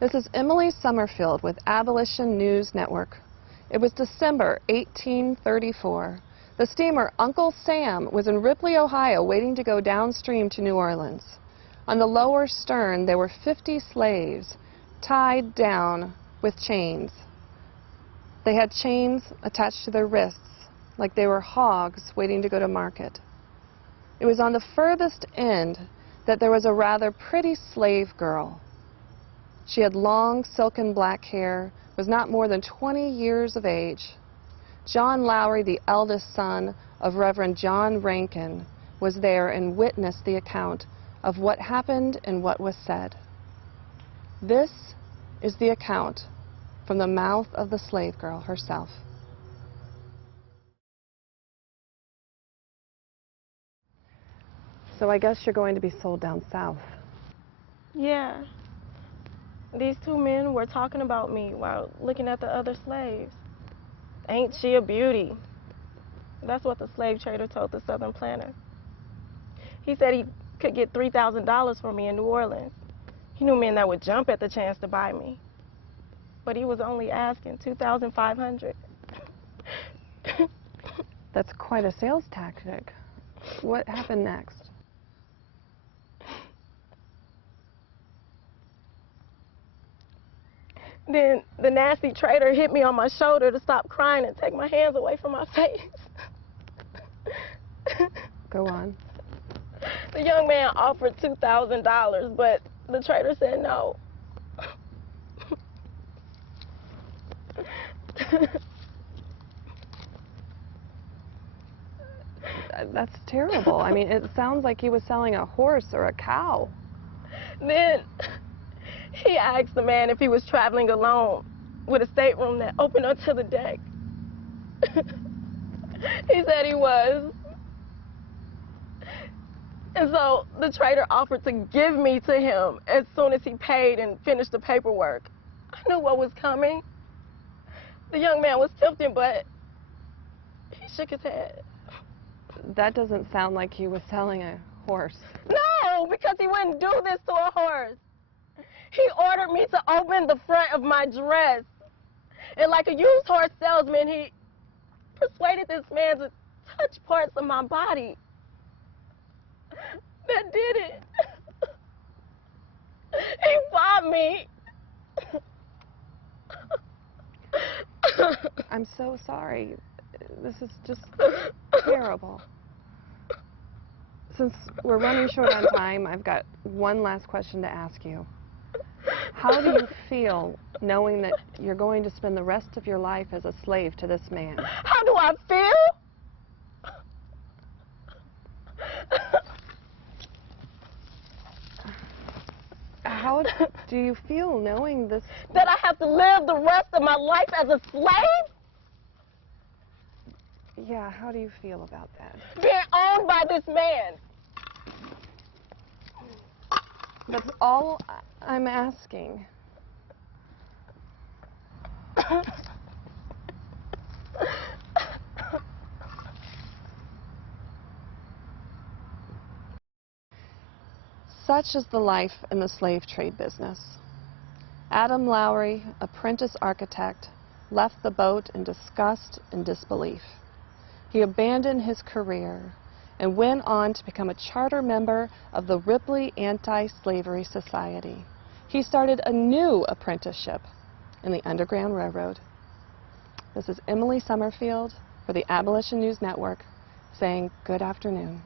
This is Emily Summerfield with Abolition News Network. It was December 1834. The steamer Uncle Sam was in Ripley, Ohio, waiting to go downstream to New Orleans. On the lower stern, there were 50 slaves tied down with chains. They had chains attached to their wrists, like they were hogs waiting to go to market. It was on the furthest end that there was a rather pretty slave girl. She had long, silken black hair, was not more than 20 years of age. John Lowry, the eldest son of Reverend John Rankin, was there and witnessed the account of what happened and what was said. This is the account from the mouth of the slave girl herself. So I guess you're going to be sold down south. Yeah. These two men were talking about me while looking at the other slaves. Ain't she a beauty? That's what the slave trader told the Southern planter. He said he could get $3,000 for me in New Orleans. He knew men that would jump at the chance to buy me. But he was only asking $2,500. That's quite a sales tactic. What happened next? Then the nasty trader hit me on my shoulder to stop crying and take my hands away from my face. Go on. The young man offered $2,000, but the trader said no. That's terrible. I mean, it sounds like he was selling a horse or a cow. Then he asked the man if he was traveling alone with a stateroom that opened onto the deck. He said he was. And so the trader offered to give me to him as soon as he paid and finished the paperwork. I knew what was coming. The young man was tempting, but he shook his head. That doesn't sound like he was selling a horse. No, because he wouldn't do this to a horse. He ordered me to open the front of my dress. And like a used horse salesman, he persuaded this man to touch parts of my body. That did it. He bought me. I'm so sorry. This is just terrible. Since we're running short on time, I've got one last question to ask you. How do you feel knowing that you're going to spend the rest of your life as a slave to this man? How do I feel? How do you feel knowing this? That I have to live the rest of my life as a slave? Yeah, how do you feel about that? Being owned by this man. That's all I'm asking. Such is the life in the slave trade business. Adam Lowry, apprentice architect, left the boat in disgust and disbelief. He abandoned his career and went on to become a charter member of the Ripley Anti-Slavery Society. He started a new apprenticeship in the Underground Railroad. This is Emily Summerfield for the Abolition News Network saying good afternoon.